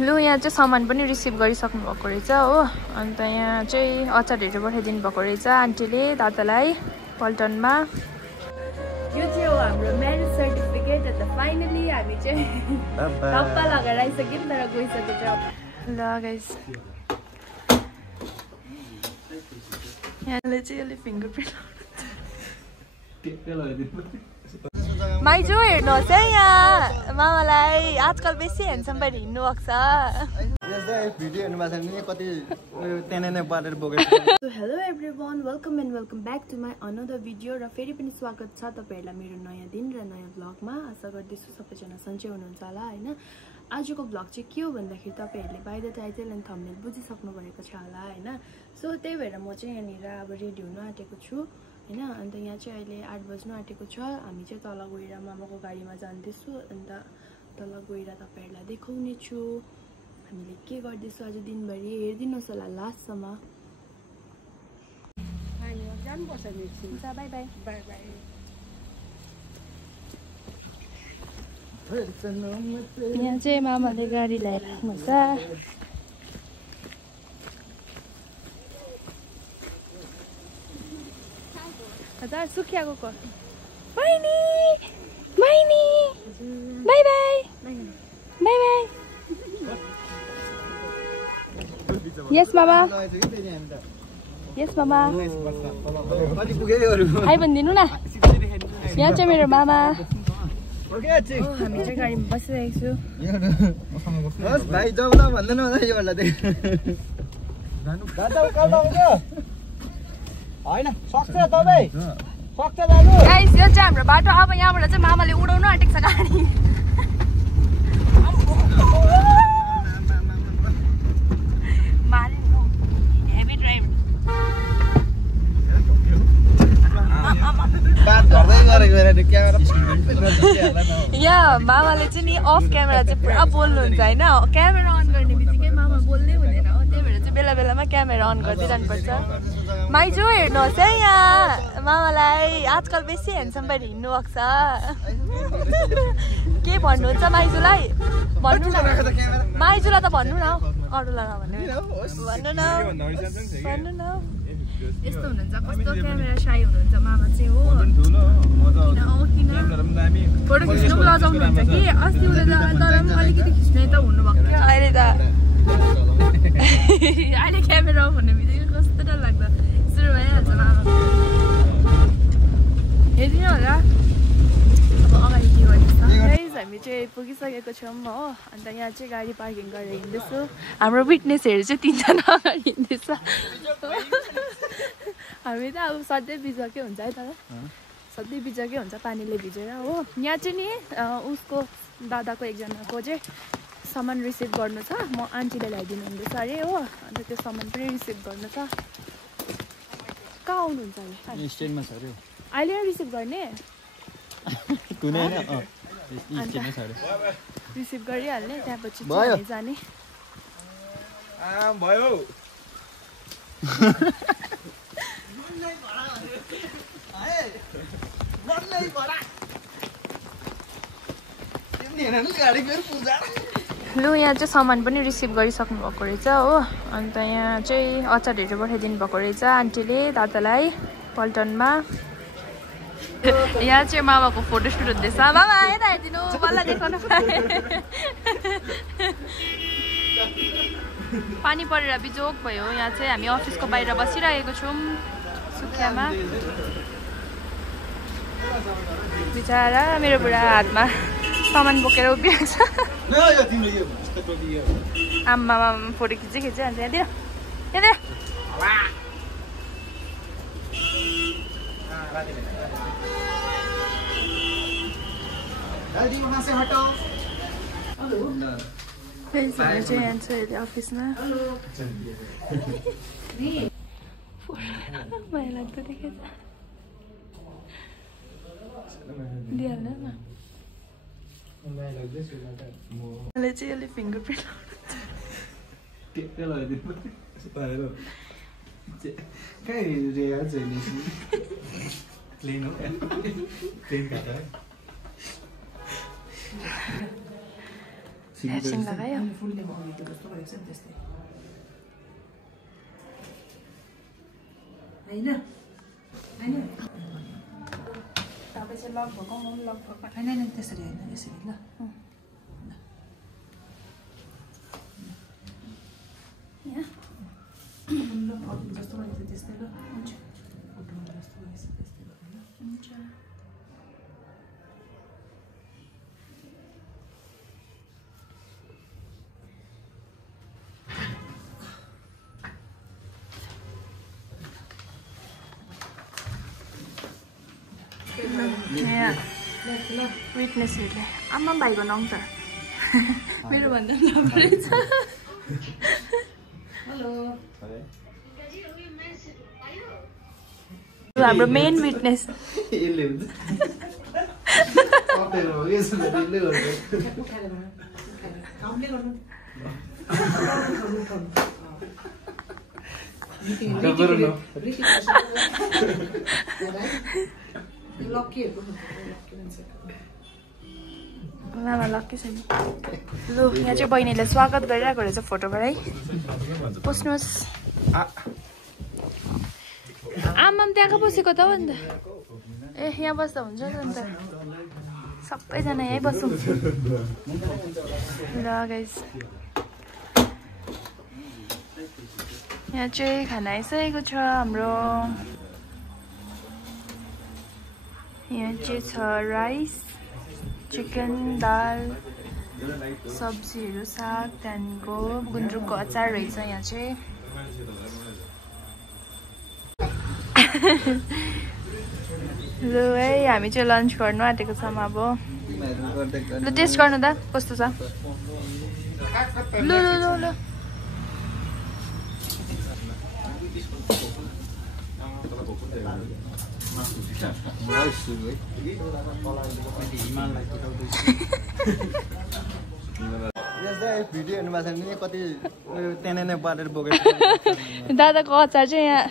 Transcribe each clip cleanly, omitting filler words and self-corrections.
लु यहाँ चाहिँ सामान पनि रिसिभ गरिसक्नु भएको रहेछ हो। अन्त यहाँ चाहिँ अचारहरू पठाइदिनु भएको रहेछ आन्टीले दादालाई पल्टनमा। यो चाहिँ हो हाम्रो म्यारेज सर्टिफिकेट। अन्त फाइनली हामी चाहिँ टप्पा लगाएर आइसक्यौँ तर गइसकेको छ। ल गाइस यहाँले चाहिँ यसले फिङ्गरप्रिन्ट माइजू हेर्नुहोस् है यहाँ मामालाई आजकल बेसी ह्यान्डसम भएर हिँड्नु भएको छ। Hello everyone, welcome and welcome back to my another video. र फेरि पनि स्वागत छ तपाईँहरूलाई मेरो नयाँ दिन र नयाँ भ्लगमा। आशा गर्दैछु सबैजना सन्चै हुनुहुन्छ होला होइन। आजको भ्लग चाहिँ के हो भन्दाखेरि तपाईँहरूले by the title and thumbnail बुझिसक्नु भएको छ होला होइन। सो त्यही भएर म चाहिँ यहाँनिर अब रेडी हुन आँटेको छु होइन। अन्त यहाँ चाहिँ अहिले 8 बज्नु आँटेको छ। हामी चाहिँ तल गएर मामाको गाडीमा जाँदैछु। अन्त तल गएर तपाईँहरूलाई देखाउने छु हामीले के गर्दैछु आज दिनभरि। हेरिदिनुहोस् होला लास्टसम्म। Bye bye bye bye. यहाँ चाहिँ मामाले गाडी ल्याएर राख्नुहुन्छ। हजार सुकिया गएको बहिनी बहिनी बाई बाई बाई बाई। यस मामा यस मामा आइ भनिदिनु न। यहाँ चाहिँ मेरो मामा। हामी चाहिँ गाडीमा बसिरहेको छु। भाइ जाऊ न भन्दैन यो भन्दा होइन सक्छ तपाईँ सक्छ जानु। गाइस यो चाहिँ हाम्रो बाटो। अब यहाँबाट चाहिँ मामाले उडाउनु आँटेको छ गाडी। यहाँ मामाले चाहिँ नि अफ क्यामेरा चाहिँ पुरा बोल्नुहुन्छ होइन। क्यामेरा अन गर्ने बित्तिकै मामा बोल्नै हुँदैन हो। त्यही भएर चाहिँ बेला बेलामा क्यामेरा अन गरिदिइरहनु पर्छ। माइजू हेर्नुहोस् है यहाँ मामालाई आजकल बेसी ह्यान्डसम भएर हिँड्नु भएको छ। के भन्नुहुन्छ माइजूलाई भन्नु न। माइजूलाई त भन्नु न अरूलाई नभन्नु। भन्नु न भन्नु न। यस्तो हुनुहुन्छ कस्तो क्यामेरा साई हुनुहुन्छ मामा चाहिँ हो। फोटो खिच्नु पनि लजाउनुहुन्छ कि अस्ति उता तर पनि अलिकति खिच्ने त हुनुभएको थियो। अहिले त अहिले क्यामेरा भन्ने बित्तिकै कस्तो डर लाग्छ। सुरु भइहाल्छ मामा। हेरिदिनु होला अब अगाडि के गर्दैछ। गाइस हामी चाहिँ पुगिसकेको छौँ हो। अन्त यहाँ चाहिँ गाडी पार्किङ गरेर हिँड्दैछु। हाम्रो विटनेसहरू चाहिँ 3जना अगाडि हिँड्दैछ। हामी त अब सधैँ भिजेकै हुन्छ है तर सधैँ भिजेकै हुन्छ पानीले भिजेर हो। यहाँ चाहिँ नि उसको दादाको एकजनाको चाहिँ सामान रिसिभ गर्नु छ। म आन्टीले ल्याइदिनु हुँदैछ अरे हो। अन्त त्यो सामान पनि रिसिभ गर्नु छ। कहाँ आउनुहुन्छ अहिले? स्ट्यान्डमा छ अरे अहिले रिसिभ गर्ने रिसिभ गरिहाल्ने त्यहाँपछि जाने भयो। लु यहाँ चाहिँ सामान पनि रिसिभ गरिसक्नु भएको रहेछ हो। अन्त यहाँ चाहिँ अचारहरू पठाइदिनु भएको रहेछ आन्टीले दादालाई पल्टनमा। यहाँ चाहिँ मामाको फोटोसुट हुँदैछ। मामा यता हेरिदिनु बल्ल देखाउनु पाएँ। पानी परेर बिजोक भयो। यहाँ चाहिँ हामी अफिसको बाहिर बसिरहेको छौँ सुकियामा। बिचरा मेरो बुढा हातमा सामान बोकेर उभिएको छ। आम्मा फोटो खिच्दै अन्त यहाँतिर यहाँतिर अफिसमा माया लाग्दो देखेछ। दिइहाल्नु न। मैले चाहिँ यसले फिङ्गरप्रिन्ट लगायो। गरेको छ नि त्यस्तै हैन हैन तपाईँ चाहिँ लगभग लगभग हैन त्यसरी हैन यसरी ल जस्तो गरेको थियो त्यस्तै ल हुन्छ जस्तो गरेको त्यस्तै गर्नु हुन्छ विटनेसहरूले आमा भाइ बनाउँ त मेरो भन्दा राम्रो रहेछ हेलो हाम्रो मेन विटनेस यसले हुन्छ अपेर हो यसो दिले गर्छ कामले गर्नु लामा लक्की छैन लु यहाँ चाहिँ बहिनीले स्वागत गरिरहेको रहेछ फोटोबाट है बस्नुहोस् आमाम त्यहाँ बसेको त हो नि त ए यहाँ बस्दा हुन्छ नि त सबैजना यहीँ बसौँ ल गाइस यहाँ चाहिँ खाना आइसकेको छ हाम्रो यहाँ चाहिँ छ राइस चिकन दाल सब्जीहरू साग त्यहाँदेखिको गुन्द्रुकको अचार रहेछ यहाँ चाहिँ लु है हामी चाहिँ लन्च गर्नु आँटेको छौँ अब लु टेस्ट गर्नु त कस्तो छ लु लु लु लु भिडियो हेर्नु भएको छ भने कति त्यहाँ नै बारेर बोकेको दादाको अचार चाहिँ यहाँ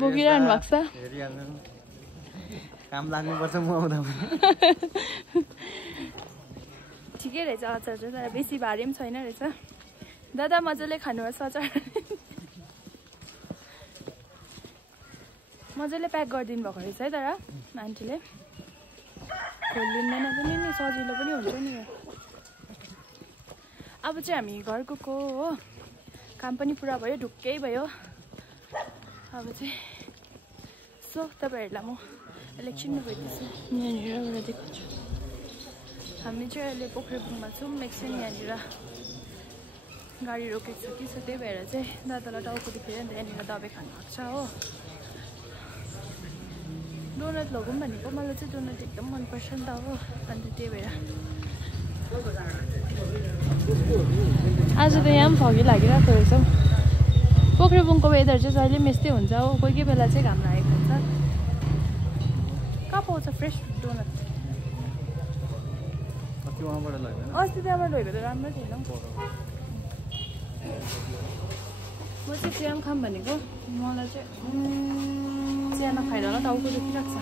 बोकिरहनु भएको छ हेरिहाल्नु काम लाग्नुपर्छ म आउँदा ठिकै रहेछ अचार चाहिँ तर बेसी भारी पनि छैन रहेछ दादा मजाले खानुहोस् अचार मजाले प्याक गरिदिनु भएको रहेछ है तर आन्टीले खोलिँदैन पनि नि सजिलो पनि हुन्छ नि अब चाहिँ हामी घर गएको हो काम पनि पुरा भयो ढुक्कै भयो अब चाहिँ सो तपाईँहरूलाई म एकछिनमा गइदिन्छु यहाँनिरबाट देखाउँछु हामी चाहिँ अहिले पोखरेबुङमा छौँ एकछिन यहाँनिर गाडी रोकेको छ कि सो त्यही भएर चाहिँ दादालाई टाउको दुखेर अन्त यहाँनिर दबाई खानु भएको छ हो डोनट लगौँ भनेको मलाई चाहिँ डोनट एकदम मनपर्छ नि त हो अन्त त्यही भएर आज त यहाँ पनि फगी लागिरहेको रहेछ हौ पोखरेबुङको वेदर चाहिँ जहिले पनि यस्तै हुन्छ हो कोही कोही बेला चाहिँ घाम लागेको हुन्छ कहाँ पाउँछ फ्रेस डोनट अस्ति त्यहाँबाट लगेको त राम्रो थिएन म चाहिँ चिया खाम भनेको मलाई चाहिँ चिया नखाएर होला टाउको दुखिरहेको छ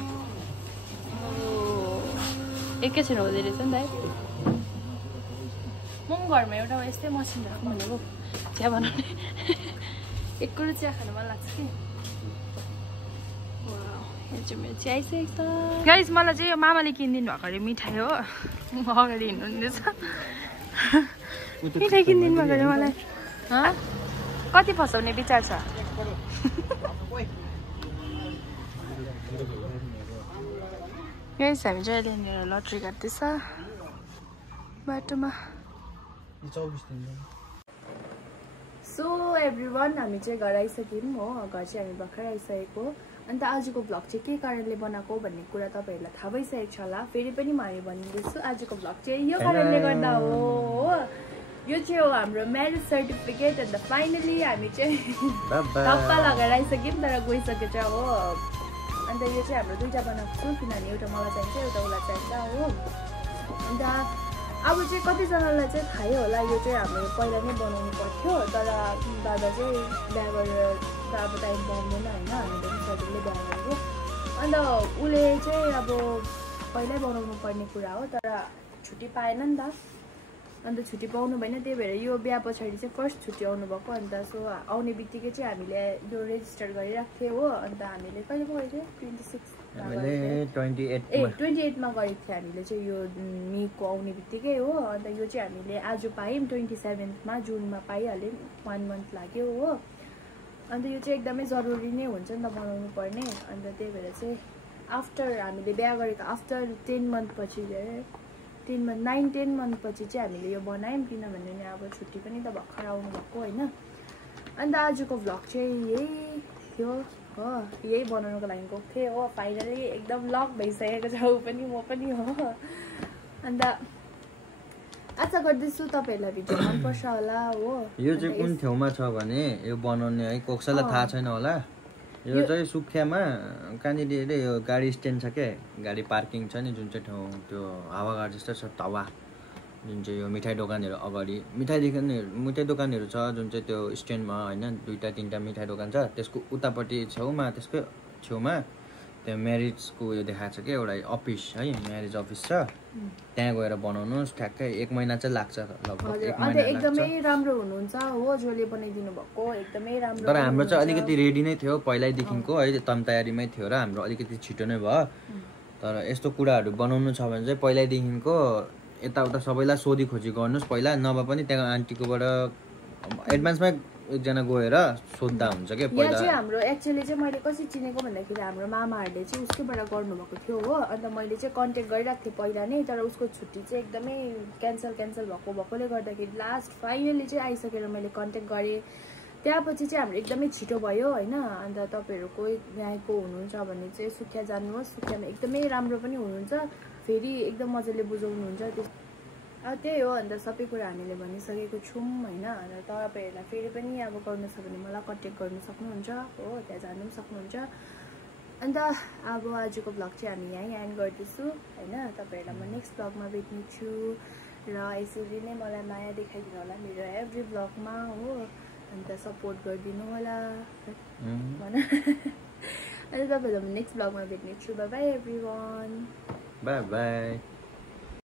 एकैछिन हुँदो रहेछ नि त है म पनि घरमा एउटा यस्तै मसिन राखौँ भनेको चिया बनाउने एक कुरो चिया खानु मन लाग्छ कि यहाँ चाहिँ मेरो चिया आइसकेको छ गाइस मलाई चाहिँ यो मामाले किनिदिनु भएको अरे मिठाई हो अगाडि हिँड्नुहुँदैछ मिठाई किनिदिनु भएको अरे मलाई कति फसाउने विचार छ गाइस हामी चाहिँ अहिले यहाँनिर लट्री काट्दैछ बाटोमा सो एभ्रिवान हामी चाहिँ घर आइसक्यौँ हो घर चाहिँ हामी भर्खर आइसकेको अन्त आजको भ्लग चाहिँ के कारणले बनाएको भन्ने कुरा तपाईँहरूलाई थाहा भइसकेको छ होला फेरि पनि म हामी भनिदिन्छु आजको भ्लग चाहिँ यो कारणले गर्दा हो यो चाहिँ हो हाम्रो म्यारेज सर्टिफिकेट अन्त फाइनली हामी चाहिँ टक्का लगाएर आइसक्यौँ तर गइसकेको छ हो अन्त यो चाहिँ हाम्रो दुईवटा बनाएको छु किनभने एउटा मलाई चाहिन्छ एउटा उसलाई चाहिन्छ हो अन्त अब चाहिँ कतिजनालाई चाहिँ थाहै होला यो चाहिँ हाम्रो पहिला नै बनाउनु पर्थ्यो तर दादा चाहिँ बिहा गरेर त अब टाइम पाउँदैन होइन हामीले पनि सजिलै बिहा गरेको अन्त उसले चाहिँ अब पहिल्यै बनाउनु पर्ने कुरा हो तर छुट्टी पाएन नि त अन्त छुट्टी पाउनु भएन त्यही भएर यो बिहा पछाडि चाहिँ फर्स्ट छुट्टी आउनुभएको अन्त सो आउने बित्तिकै चाहिँ हामीले यो रेजिस्टर गरिरहेको थियो हो अन्त हामीले कहिले पो गरेको थियो 28मा गरेको थियो हामीले चाहिँ यो मेको आउने बित्तिकै हो अन्त यो चाहिँ हामीले आज पायौँ 27मा जुनमा पाइहाल्यौँ 1 मन्थ लाग्यो हो अन्त यो चाहिँ एकदमै जरुरी नै हुन्छ नि त बनाउनु पर्ने अन्त त्यही भएर चाहिँ आफ्टर हामीले बिहा गरेको आफ्टर 10 मन्थ पछि 9-10 मन्थ पछि चाहिँ हामीले यो बनायौँ किनभने नि अब छुट्टी पनि त भर्खर आउनु भएको होइन अन्त आजको भ्लग चाहिँ यही थियो हो यही बनाउनुको लागि गएको थिएँ हो फाइनली एकदम लक भइसकेको छ ऊ पनि म पनि हो अन्त आशा गर्दैछु तपाईँहरूलाई भिडियो मनपर्छ होला हो यो चाहिँ कुन ठाउँमा छ भने यो बनाउने है कोक्सलाई थाहा छैन होला यो चाहिँ सुख्यामा कहाँनिर यो गाडी स्ट्यान्ड छ क्या गाडी पार्किङ छ नि जुन चाहिँ ठाउँ त्यो हावाघाट जस्तो छ तवा जुन चाहिँ यो मिठाई दोकानहरू अगाडि मिठाई दोकानहरू छ जुन चाहिँ त्यो स्ट्यान्डमा होइन 2-3टा मिठाई दोकान छ त्यसको उतापट्टि छेउमा त्यहाँ म्यारिजको उयो देखाएको छ क्या एउटा अफिस है म्यारिज अफिस छ त्यहाँ गएर बनाउनुहोस् ठ्याक्कै 1 महिना चाहिँ लाग्छ लगभग 1 महिना लाग्छ एकदमै राम्रो हुनुहुन्छ हो जसले बनाइदिनु भएको एकदमै राम्रो तर हाम्रो चाहिँ अलिकति रेडी नै थियो पहिल्यैदेखिको है तम तयारीमै थियो र हाम्रो अलिकति छिटो नै भयो तर यस्तो कुराहरू बनाउनु छ भने चाहिँ पहिल्यैदेखिको यताउता सबैलाई सोधी खोजी गर्नुहोस् पहिला नभए पनि त्यहाँ आन्टीकोबाट एडभान्समै एकजना गएर सोध्दा हुन्छ क्या पहिला चाहिँ हाम्रो एक्चुअली चाहिँ मैले कसरी चिनेको भन्दाखेरि हाम्रो मामाहरूले चाहिँ उसकैबाट गर्नुभएको थियो हो अन्त मैले चाहिँ कन्ट्याक्ट गरिरहेको थिएँ पहिला नै तर उसको छुट्टी चाहिँ एकदमै क्यान्सल भएकोले गर्दाखेरि लास्ट फाइनली चाहिँ आइसकेर मैले कन्ट्याक्ट गरेँ त्यहाँपछि चाहिँ हाम्रो एकदमै छिटो भयो होइन अन्त तपाईँहरूको यहाँको हुनुहुन्छ भने चाहिँ सुकिया जानुहोस् सुकियामा एकदमै राम्रो पनि हुनुहुन्छ फेरि एकदम मजाले बुझाउनुहुन्छ त्यही हो अन्त सबै कुरा हामीले भनिसकेको छौँ होइन अन्त तपाईँहरूलाई फेरि पनि अब गर्नु छ भने मलाई कन्ट्याक्ट गर्नु सक्नुहुन्छ हो त्यहाँ जानु पनि सक्नुहुन्छ अन्त अब आजको भ्लग चाहिँ हामी यहीँ एन्ड गर्दैछु होइन तपाईँहरूलाई म नेक्स्ट भ्लगमा भेट्ने छु र यसरी नै मलाई माया देखाइदिनु होला मेरो एभ्री भ्लगमा हो अन्त सपोर्ट गरिदिनु होला भन अन्त तपाईँहरूलाई म नेक्स्ट भ्लगमा भेट्ने छु by by everyone by by